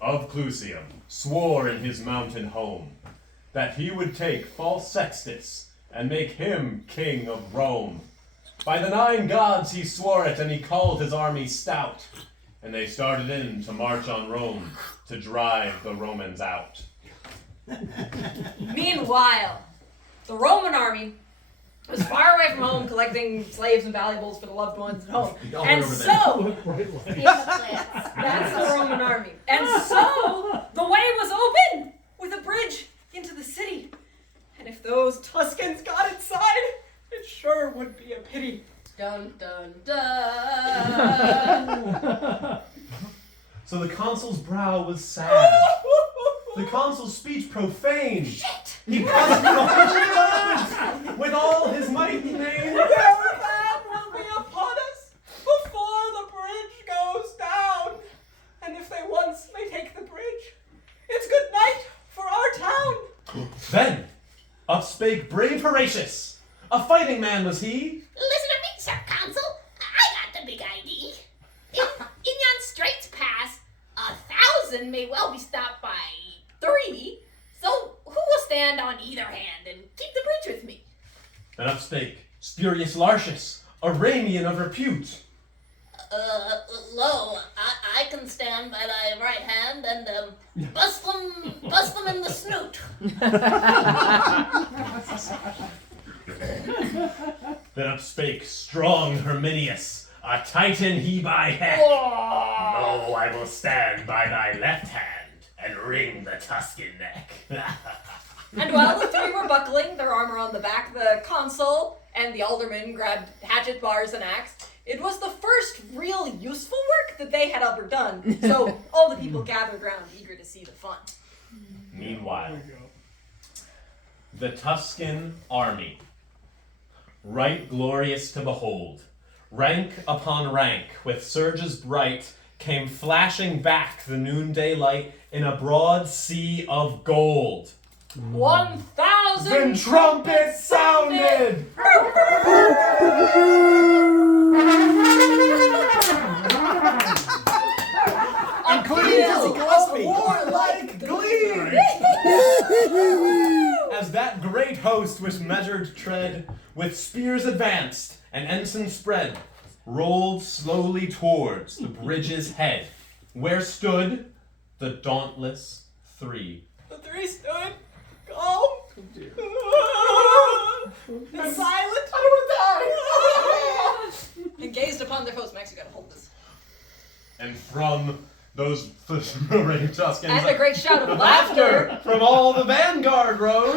of Clusium swore in his mountain home that he would take false Sextus and make him king of Rome. By the 9 gods he swore it, and he called his army stout, and they started in to march on Rome to drive the Romans out. Meanwhile, the Roman army was far away from home collecting slaves and valuables for the loved ones at home. And so, that's the Roman army. And so, the way was open with a bridge into the city. And if those Tuscans got inside, it sure would be a pity. Dun, dun, dun. So the consul's brow was sad. The consul's speech profane. Shit! He cussed the holy words with all his might and main. Very bad will be upon us before the bridge goes down. And if they once may take the bridge, it's good night for our town. Then up spake brave Horatius. A fighting man was he. Listen to me, Sir Consul. I got the big idea. In yon Straits Pass, 1,000 may well be stopped by 3. So who will stand on either hand and keep the bridge with me? Then up spake spurious Lartius, a Ramian of repute. Lo, I can stand by thy right hand and bust them in the snoot. Then up spake strong Herminius, a Titan he by heck. Lo, I will stand by thy left hand and wring the Tuscan neck. And while the 3 were buckling their armor on the back, the consul and the alderman grabbed hatchet, bars, and axe. It was the first real useful work that they had ever done, so all the people gathered round, eager to see the fun. Meanwhile, the Tuscan army, right glorious to behold, rank upon rank, with surges bright, came flashing back the noonday light in a broad sea of gold. 1,000 Then trumpets sounded! A warlike glee! As that great host with measured tread, with spears advanced and ensigns spread, rolled slowly towards the bridge's head, where stood the dauntless 3. The 3 stood calm and silent. I don't want to die. and gazed upon their foes. Max, you gotta hold this. And from those rain Tuscans, And a great shout of laughter. from all the vanguard rose.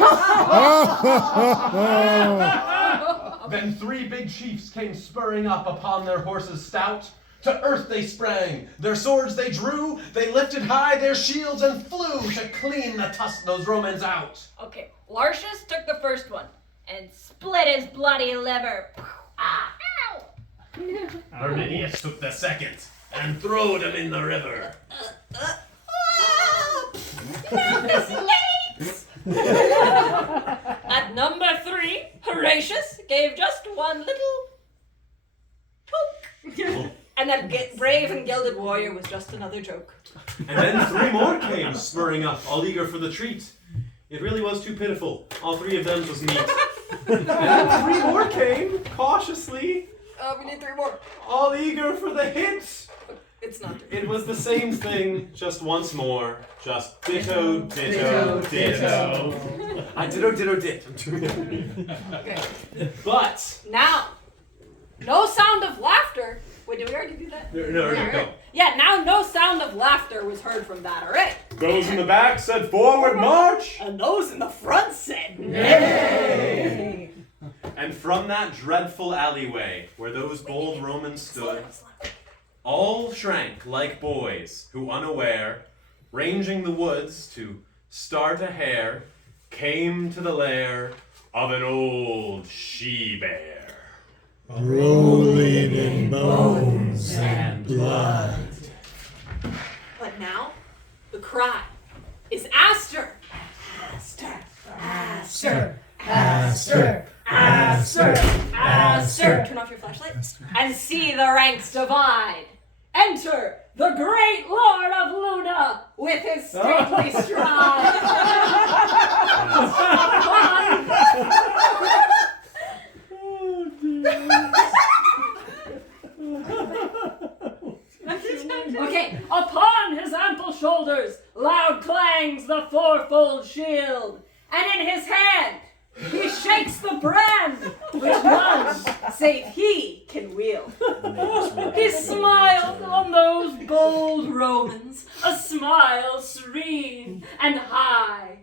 Then 3 big chiefs came spurring up upon their horses stout. To earth they sprang, their swords they drew, they lifted high their shields and flew to clean those Romans out. Okay, Lartius took the first one and split his bloody liver. Ah, ow! Herminius took the second and throwed him in the river. At number 3, Horatius gave just one little poke. And that brave and gilded warrior was just another joke. And then 3 more came spurring up, all eager for the treat. It really was too pitiful. All 3 of them was meat. And then 3 more came, cautiously, We need 3 more. all eager for the hit. It's not true. It was the same thing, just once more. Just ditto, ditto, ditto. I ditto, dit. I'm doing it. Okay. But, Now, no sound of laughter. Wait, did we already do that? no, go. Yeah, now no sound of laughter was heard from that array. Those in the back said forward march. And those in the front said, Nay! And from that dreadful alleyway where those bold Romans stood, all shrank like boys who unaware, ranging the woods to start a hare, came to the lair of an old she-bear. Rolling in bones and blood. But now, the cry is Aster! Aster, Aster, Aster, Aster, Aster. Turn off your flashlight and see the ranks divide. Enter the great Lord of Luna, with his stately stride. Okay, upon his ample shoulders, loud clangs the fourfold shield, and in his hand he shakes the brand, which none save he can wield. He smiled on those bold Romans, a smile serene and high.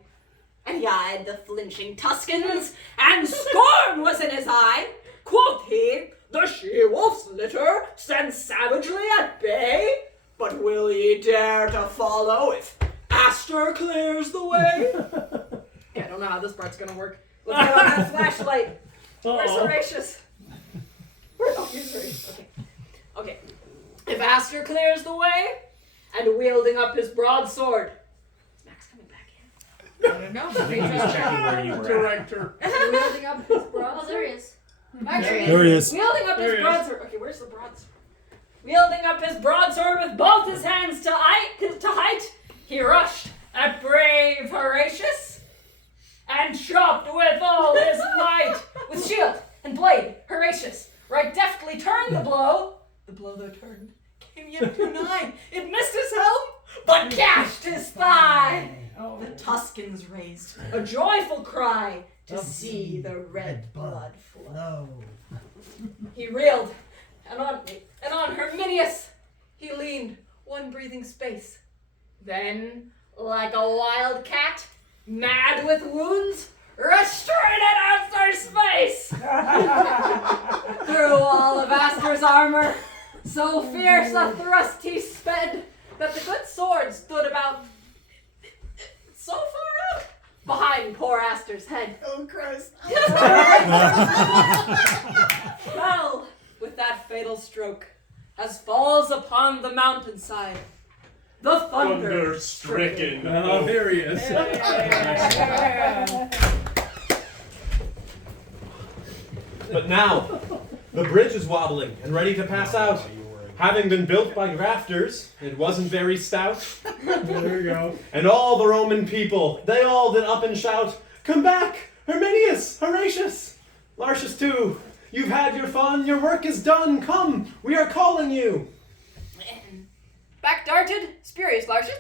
And he eyed the flinching Tuscans, and scorn was in his eye. Quoth he, "The she-wolf's litter stands savagely at bay, but will ye dare to follow if Astur clears the way?" Yeah, I don't know how this part's gonna work. Let's get on that flashlight. Where's Horatius? Oh, here's Horatius. Okay. If Astur clears the way, and wielding up his broadsword. Is Max coming back in? I don't know. I think he was checking where you were. Director. Wielding up his broadsword. Oh, there he is. There he is. Wielding up his broadsword. Okay, where's the broadsword? Wielding up his broadsword with both his hands to height, he rushed at brave Horatius and chopped with all his might. With shield and blade, Horatius right deftly turned the blow. The blow that turned came yet too nigh. It missed his helm, but gashed his thigh. The Tuscans raised a joyful cry to see the red blood flow. He reeled, and on Herminius he leaned one breathing space. Then, like a wild cat, mad with wounds, rushed straight at Astur's face. Through all of Astur's armor, so fierce a thrust he sped that the good sword stood about so far out behind poor Astur's head. Oh, Christ. Fell with that fatal stroke, as falls upon the mountainside the thunder-stricken. Oh, there he is. But now, the bridge is wobbling and ready to pass out. Having been built by grafters, it wasn't very stout. There you go. And all the Roman people, they all did up and shout, "Come back, Herminius, Horatius, Lartius too. You've had your fun, your work is done. Come, we are calling you." Back darted, Spurious Lartius.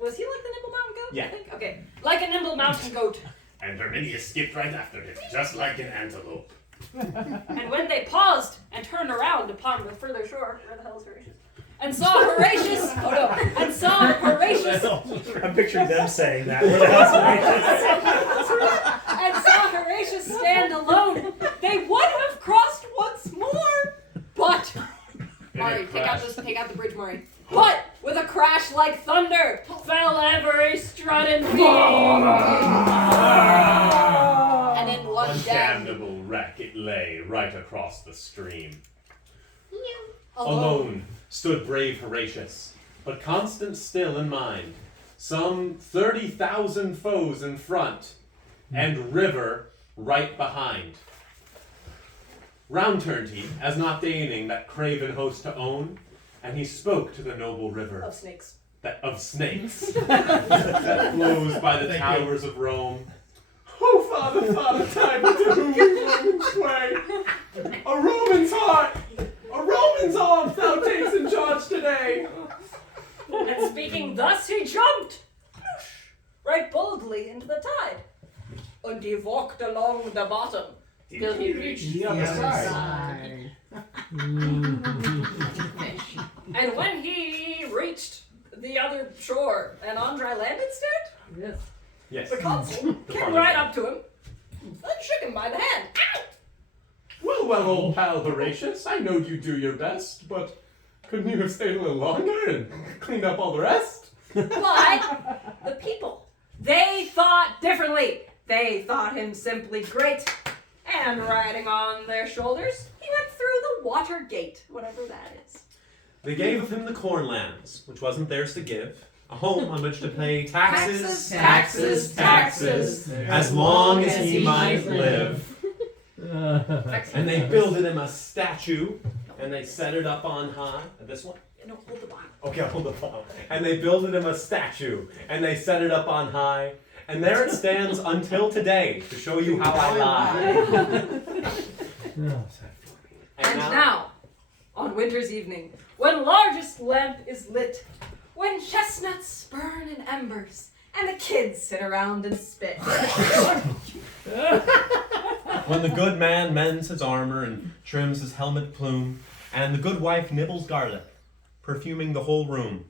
Was he like the nimble mountain goat? Yeah. I think? Okay. Like a nimble mountain goat. And Herminius skipped right after him, just like an antelope. And when they paused and turned around upon the further shore, where the hell is Horatius? And saw Horatius, and saw Horatius, I'm picturing them saying that. Where the hell's Horatius? and saw Horatius stand alone, they would have crossed once more, but Maury, take out the bridge, Maury. But with a crash like thunder, fell every strut and beam. And in one damnable wreck it lay right across the stream. alone. Alone stood brave Horatius, but constant still in mind. Some 30,000 foes in front, and river right behind. Round turned he, as not deigning that craven host to own, and he spoke to the noble river Of snakes. that flows by the towers of Rome. Oh, Father, time to whom Romans sway. A Roman's heart, a Roman's arms thou takes in charge today. And speaking thus, he jumped right boldly into the tide, and he walked along the bottom till he reached the other side. And when he reached the other shore, and on dry land instead, Yes. the consul came right up to him and shook him by the hand. Ow! Well, old pal Horatius, I know you do your best, but couldn't you have stayed a little longer and cleaned up all the rest? But the people, they thought differently. They thought him simply great. And riding on their shoulders, he went through the water gate, whatever that is. They gave him the cornlands, which wasn't theirs to give, a home on which to pay taxes, as long as he might live. And they builded him a statue, and they set it up on high. This one? No, hold the bottle. Okay, I'll hold the bottle. And they builded him a statue, and they set it up on high, and there it stands until today to show you how I lie. And now, on winter's evening, when largest lamp is lit, when chestnuts burn in embers, and the kids sit around and spit. When the good man mends his armor and trims his helmet plume, and the good wife nibbles garlic, perfuming the whole room.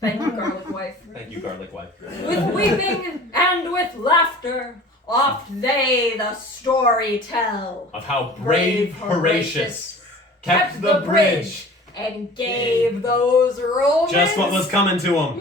Thank you, garlic wife. Thank you, garlic wife. With weeping and with laughter, oft they the story tell. Of how brave Horatius kept the bridge. And gave those Romans Just what was coming to him.